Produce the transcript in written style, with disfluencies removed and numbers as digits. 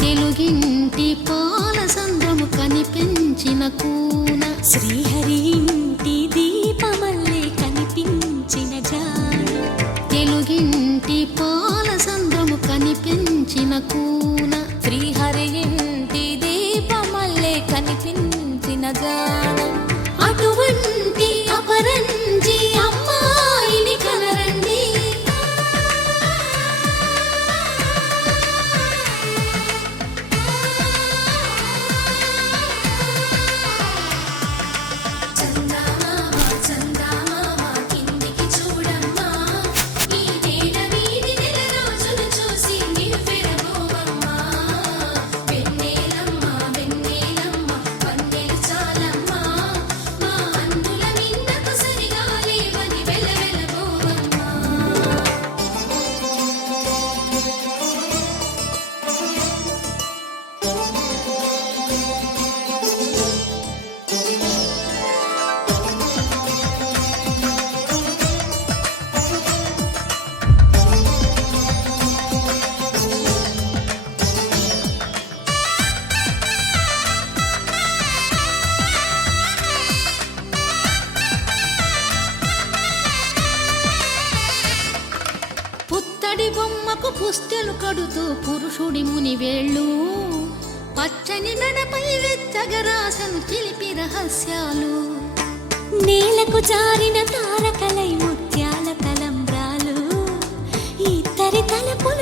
తెలుగింటి పాల సంద్రము కనిపించిన కూన శ్రీహరి ఇంటి దీపమల్లే కనిపించిన జాన తెలుగింటి పాల సంద్రము కనిపించిన కూన శ్రీహరి ఇంటి దీపమల్లే కనిపించిన జాన అటువంటి అపరంజి అమ్మాయిని కనరండి పుత్తడి బొమ్మకు పుస్తెలు కడుతూ పురుషుడి ముని వేళ్ళు పచ్చని మెడపై వెచ్చగరాసను చిలిపి రహస్యాలు నేలకు జారిన తారకలై ముత్యాల తలంబ్రాలు ఇద్దరి తలపుల